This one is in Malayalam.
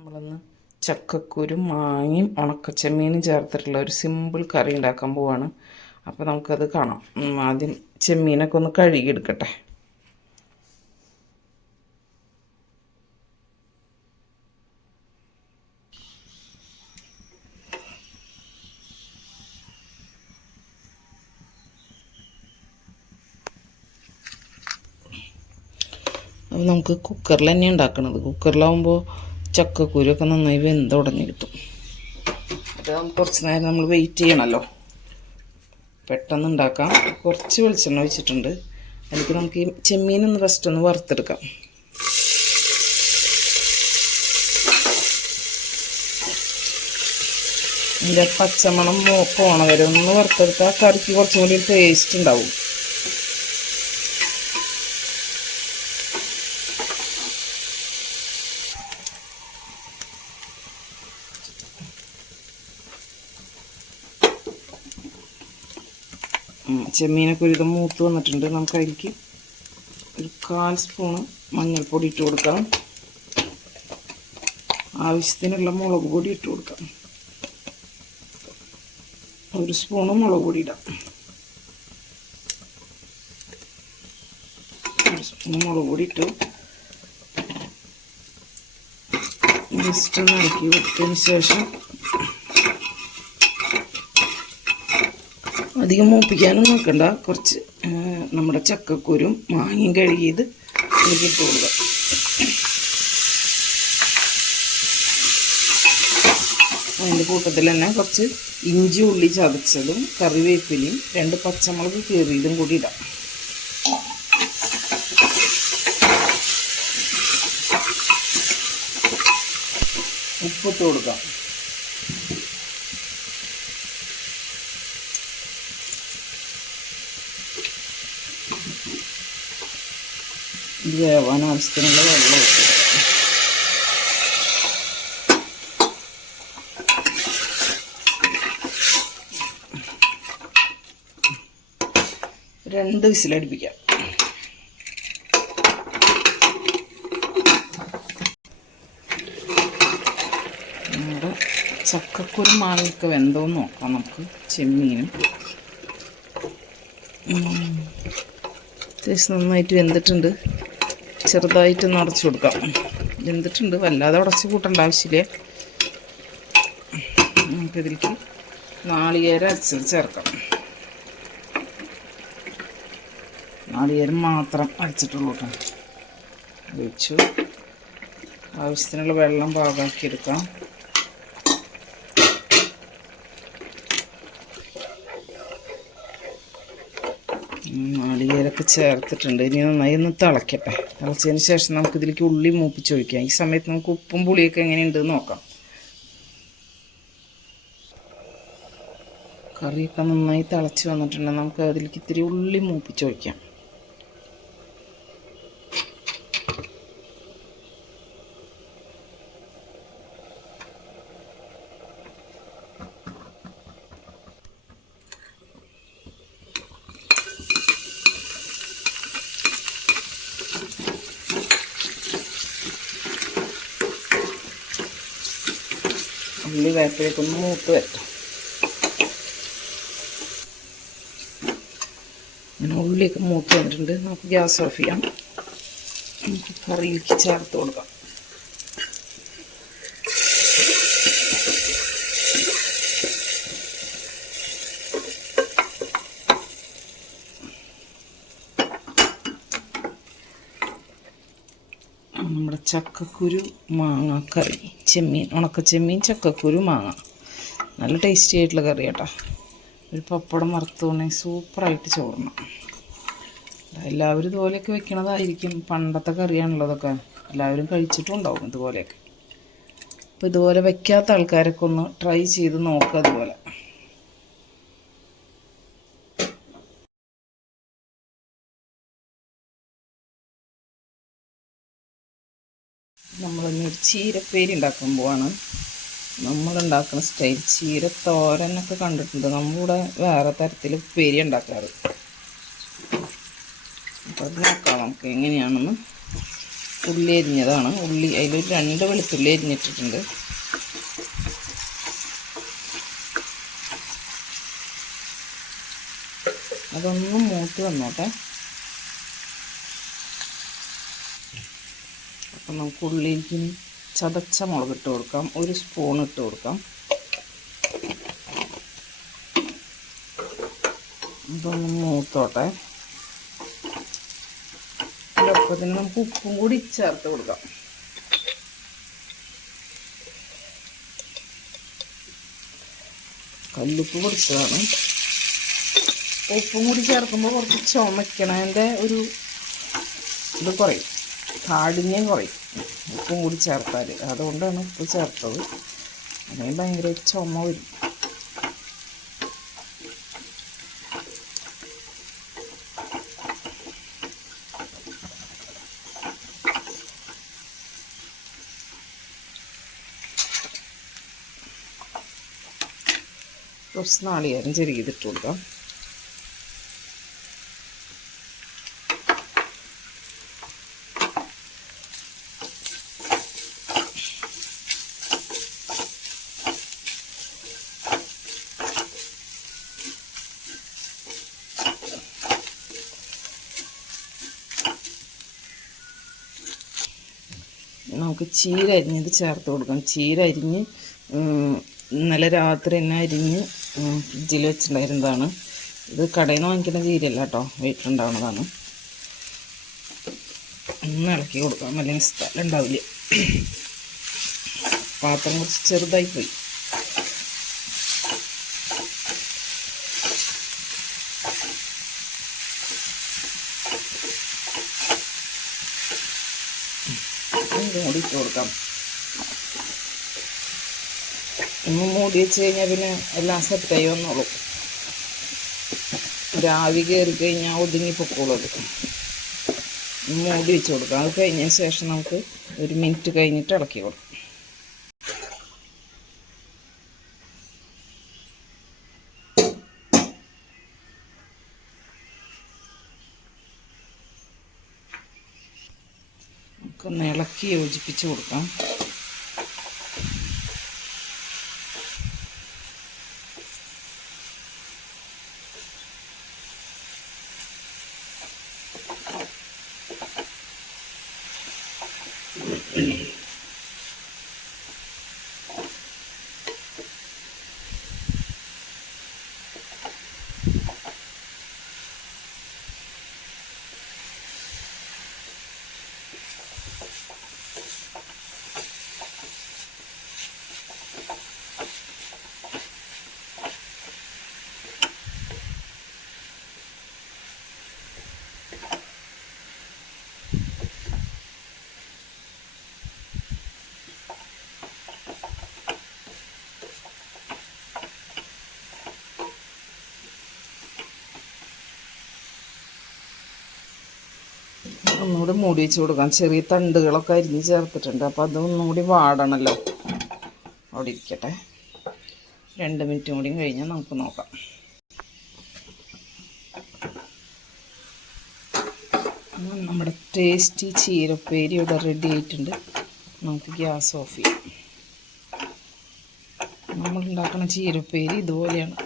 നമ്മളിന്ന് ചക്കക്കുരും മാങ്ങയും ഉണക്കച്ചെമ്മീനും ചേർത്തിട്ടുള്ള ഒരു സിമ്പിൾ കറി ഉണ്ടാക്കാൻ പോവാണ്. അപ്പോൾ നമുക്കത് കാണാം. ആദ്യം ചെമ്മീനൊക്കെ ഒന്ന് കഴുകിയെടുക്കട്ടെ. അപ്പോൾ നമുക്ക് കുക്കറിൽ തന്നെ ഉണ്ടാക്കണത്. കുക്കറിലാവുമ്പോൾ ചക്കക്കുരുവൊക്കെ നന്നായി വെന്ത് ഉടഞ്ഞ് കിട്ടും അത് കുറച്ച് നേരം നമ്മൾ വെയിറ്റ് ചെയ്യണമല്ലോ പെട്ടെന്ന് ഉണ്ടാക്കാം. കുറച്ച് വെളിച്ചെണ്ണ വെച്ചിട്ടുണ്ട് അതിലേക്ക് നമുക്ക് ഈ ചെമ്മീനൊന്ന് ഫസ്റ്റ് ഒന്ന് വറുത്തെടുക്കാം. ഇതിന്റെ പച്ചമണം പോണ വരെ ഒന്ന് വറുത്തെടുത്താൽ കറിക്ക് കുറച്ചും കൂടി ടേസ്റ്റ് ഉണ്ടാവും. ചെമ്മീനൊക്കെ ഒരുവിധം മൂത്ത് വന്നിട്ടുണ്ട്. നമുക്ക് അതിലേക്ക് ഒരു കാൽ സ്പൂണ് മഞ്ഞൾപ്പൊടി ഇട്ട് കൊടുക്കാം. ആവശ്യത്തിനുള്ള മുളക് പൊടി ഇട്ട് കൊടുക്കാം. ഒരു സ്പൂണ് മുളക് പൊടി ഇടാം. ഒരു സ്പൂൺ മുളക് പൊടി ഇട്ടു. ജസ്റ്റ് ഒന്ന് ഇറക്കി വെച്ചതിന് ശേഷം അധികം മൂപ്പിക്കാനും നോക്കണ്ട. കുറച്ച് നമ്മുടെ ചക്കക്കുരും മാങ്ങയും കഴുകിയത് കൊടുക്കുക അതിന്റെ കൂട്ടത്തിൽ തന്നെ കുറച്ച് ഇഞ്ചി ഉള്ളി ചതച്ചതും കറിവേപ്പിലയും രണ്ട് പച്ചമുളക് കീറിയതും കൂടി ഇടാം. ഉപ്പിട്ട് കൊടുക്കാം. വേവാൻ ആവശ്യത്തിനുള്ള വെള്ളം രണ്ട് വിസിലടിപ്പിക്കാം നമ്മുടെ ചക്കക്കുരു മാങ്ങയൊക്കെ വെന്തോന്ന് നോക്കാം നമുക്ക് ചെമ്മീനും. അത്യാവശ്യം നന്നായിട്ട് വെന്തിട്ടുണ്ട്. ചെറുതായിട്ട് അടച്ചു കൊടുക്കാം. വെന്തിട്ടുണ്ട്. വല്ലാതെ ഉടച്ച് കൂട്ടേണ്ട ആവശ്യമില്ല? നമുക്കിതിലേക്ക് നാളികേരം അരച്ചത് ചേർക്കാം. നാളികേരം മാത്രം അരച്ചിട്ടുള്ളൂ കേട്ടോ. ഒഴിച്ചു ആവശ്യത്തിനുള്ള വെള്ളം പാകാക്കി നാളികേരൊക്കെ ചേർത്തിട്ടുണ്ട്. ഇനി നന്നായി ഒന്ന് തിളയ്ക്കട്ടെ തിളച്ചതിന് ശേഷം നമുക്കിതിലേക്ക് ഉള്ളി മൂപ്പിച്ചൊഴിക്കാം ഈ സമയത്ത് നമുക്ക് ഉപ്പും പുളിയൊക്കെ എങ്ങനെയുണ്ട് നോക്കാം. കറിയൊക്കെ നന്നായി തിളച്ച് വന്നിട്ടുണ്ട്. നമുക്ക് അതിലേക്ക് ഇത്തിരി ഉള്ളി മൂപ്പിച്ചൊഴിക്കാം ഉള്ളി വേപ്പയൊക്കെ മൂത്ത് വരട്ടെ. അങ്ങനെ ഉള്ളിയൊക്കെ മൂത്ത് വന്നിട്ടുണ്ട്. നമുക്ക് ഗ്യാസ് ഓഫ് ചെയ്യാം. നമുക്ക് കറിയിലേക്ക് ചേർത്ത് കൊടുക്കാം നമ്മുടെ ചക്കക്കുരു മാങ്ങ കറി ചെമ്മീൻ ഉണക്ക ചെമ്മീൻ ചക്കക്കുരു മാങ്ങ. നല്ല ടേസ്റ്റി ആയിട്ടുള്ള കറി കേട്ടോ. ഒരു പപ്പടം വറുത്തുകൊണ്ടെങ്കിൽ സൂപ്പറായിട്ട് ചോറണം. എല്ലാവരും ഇതുപോലെയൊക്കെ വെക്കണതായിരിക്കും. പണ്ടത്തെ കറിയാണുള്ളതൊക്കെ എല്ലാവരും കഴിച്ചിട്ടും ഉണ്ടാവും ഇതുപോലെയൊക്കെ. അപ്പോൾ ഇതുപോലെ വെക്കാത്ത ആൾക്കാരൊക്കെ ഒന്ന് ട്രൈ ചെയ്ത് നോക്കുക അതുപോലെ നമ്മളിന്ന് ഒരു ചീരപ്പേരി ഉണ്ടാക്കാൻ പോവാണ്. നമ്മളുണ്ടാക്കുന്ന സ്റ്റൈൽ ചീര തോരനൊക്കെ കണ്ടിട്ടുണ്ട്. നമ്മളിവിടെ വേറെ തരത്തിൽ ഉപ്പേരി ഉണ്ടാക്കാറ് അപ്പോൾ അത് നോക്കാം നമുക്ക് എങ്ങനെയാണെന്ന്. ഉള്ളി അരിഞ്ഞതാണ്. ഉള്ളി അതിലൊരു രണ്ട് വെളുത്തുള്ളി അരിഞ്ഞിട്ടിട്ടുണ്ട്. അതൊന്നും മൂത്ത് വന്നോട്ടെ. അപ്പം നമുക്ക് ഉള്ളിലേക്ക് ചതച്ച മുളക് ഇട്ട് കൊടുക്കാം. ഒരു സ്പൂൺ ഇട്ട് കൊടുക്കാം. ഇതൊന്ന് മൂത്തോട്ടെ. ഇതിനൊപ്പത്തിന് നമുക്ക് ഉപ്പും കൂടി ചേർത്ത് കൊടുക്കാം. കല്ലുപ്പ് പൊടിച്ചതാണ്. ഉപ്പും കൂടി ചേർക്കുമ്പോൾ കുറച്ച് ചുമയ്ക്കണതിന്റെ ഒരു ഇത് കുറയും. കാഠിന്യം കുറയും. ഉപ്പും കൂടി ചേർത്താൽ അതുകൊണ്ടാണ് ഉപ്പ് ചേർത്തത്. അല്ലെങ്കിൽ ഭയങ്കര ചുമ വരും. കുറച്ച് നാളികേരം ചെറുകിതിട്ട് കൊടുക്കാം നമുക്ക് ചീര അരിഞ്ഞത് ചേർത്ത് കൊടുക്കാം ചീര അരിഞ്ഞ് ഇന്നലെ രാത്രി തന്നെ അരിഞ്ഞ് ഫ്രിഡ്ജിൽ വെച്ചിട്ടുണ്ടായിരുന്നതാണ്. ഇത് കടയിൽ നിന്ന് വാങ്ങിക്കുന്ന ചീരയല്ല കേട്ടോ വീട്ടിലുണ്ടാവുന്നതാണ് ഒന്ന് ഇളക്കി കൊടുക്കാം അല്ലെങ്കിൽ സ്ഥലം ഉണ്ടാവില്ല. പാത്രം കുറച്ച് ചെറുതായി പോയി മൂടി ഇട്ട് കൊടുക്കാം ഒന്ന് മൂടി വെച്ച് കഴിഞ്ഞാൽ പിന്നെ എല്ലാം സെറ്റായി വന്നോളും. രാവി കയറി കഴിഞ്ഞാൽ ഒതുങ്ങി പൊക്കോളും മൂടി വെച്ച് കൊടുക്കാം. അത് കഴിഞ്ഞതിന് ശേഷം നമുക്ക് ഒരു മിനിറ്റ് കഴിഞ്ഞിട്ട് ഇളക്കി കൊടുക്കാം. നമുക്കൊന്ന് ഇളക്കി യോജിപ്പിച്ച് കൊടുക്കാം. ഒന്നുകൂടി മൂടി വെച്ച് കൊടുക്കാം. ചെറിയ തണ്ടുകളൊക്കെ അരിഞ്ഞ് ചേർത്തിട്ടുണ്ട്. അപ്പോൾ അതൊന്നും കൂടി വാടണമല്ലോ അവിടെ ഇരിക്കട്ടെ. രണ്ട് മിനിറ്റും കൂടി കഴിഞ്ഞാൽ നമുക്ക് നോക്കാം. നമ്മുടെ ടേസ്റ്റി ചീരപ്പേരി ഇവിടെ റെഡി ആയിട്ടുണ്ട്. നമുക്ക് ഗ്യാസ് ഓഫ് ചെയ്യാം. നമ്മളുണ്ടാക്കുന്ന ചീരപ്പേരി ഇതുപോലെയാണ്.